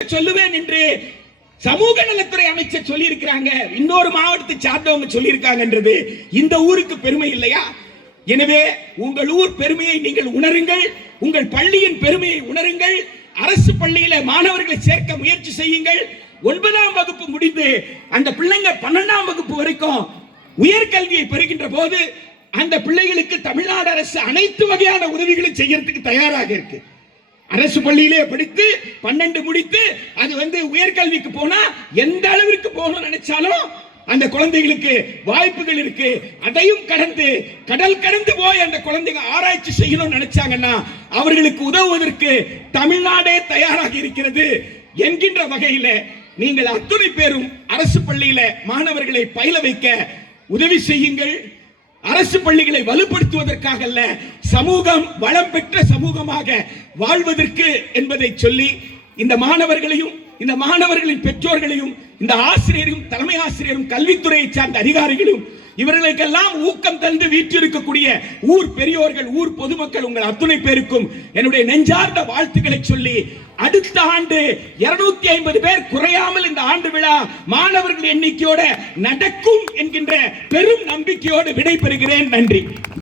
சொல்லுவேன் என்று சமூக நலத்துறை அமைச்சர் சொல்லி இருக்கிறாங்க. இன்னொரு மாவட்டத்தை சார்ந்தவங்க சொல்லி இருக்காங்கன்றது இந்த ஊருக்கு பெருமை இல்லையா? எனவே உங்கள் ஊர் பெருமையை நீங்கள் உணருங்கள், உங்கள் பள்ளியின் பெருமையை உணருங்கள். அரசு பள்ளியில மாணவர்களை சேர்க்க முயற்சி செய்யுங்கள். 9ஆம் வகுப்பு முடிந்து அந்த பிள்ளைங்க 12ஆம் வகுப்பு வரைக்கும் உயர்கல்வியை பெறுகின்ற போது அந்த பிள்ளைகளுக்கு தமிழ்நாடு அரசு அனைத்து வகையான உதவிகளை செய்யறதுக்கு தயாராக இருக்கு. அரசு பள்ளியிலே படித்து 12 முடித்து அது உயர்கல்விக்கு போனா எந்த அளவிற்கு போகணும்னு நினைச்சாலும் அந்த குழந்தைகளுக்கு வாய்ப்புகள் இருக்கு. அதையும் கடந்து கடல் கடந்து போய் அந்த குழந்தைங்க ஆராய்ச்சி செய்யணும்னு நினைச்சாங்கன்னா அவர்களுக்கு உதவுவதற்கு தமிழ்நாடே தயாராக இருக்கிறது என்கின்ற வகையில நீங்கள் அத்துணை பேரும் அரசு பள்ளியில மாணவர்களை பயில வைக்க உதவி செய்யுங்கள். அரசு பள்ளிகளை வலுப்படுத்துவதற்காக அல்ல, சமூகம் வளம் பெற்ற சமூகமாக வாழ்வதற்கு என்பதை சொல்லி இந்த மாணவர்களையும் இந்த மாணவர்களின் பெற்றோர்களையும் இந்த ஆசிரியரும் தலைமை ஆசிரியரும் கல்வித்துறையை சார்ந்த அதிகாரிகளும் இவர்களுக்கெல்லாம் ஊக்கம் தந்து வீற்றிருக்கக்கூடிய ஊர் பெரியோர்கள், ஊர் பொதுமக்கள் உங்கள் அத்துணை பேருக்கும் என்னுடைய நெஞ்சார்ந்த வாழ்த்துக்களை சொல்லி அடுத்த ஆண்டு 250 பேர் குறையாமல் இந்த ஆண்டு விழா மாணவர்கள் எண்ணிக்கையோட நடக்கும் என்கின்ற பெரும் நம்பிக்கையோடு விடைபெறுகிறேன். நன்றி.